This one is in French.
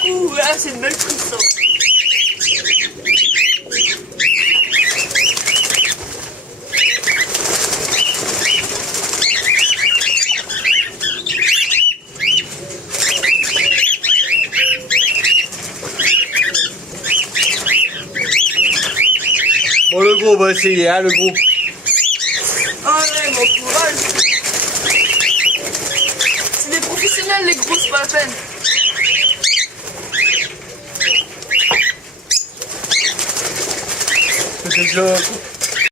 coup, ah, c'est une belle prise ça. Bon, le gros, on va essayer, hein, le gros. Ah ouais, bon courage. C'est des professionnels, les gros, c'est pas la peine. C'est déjà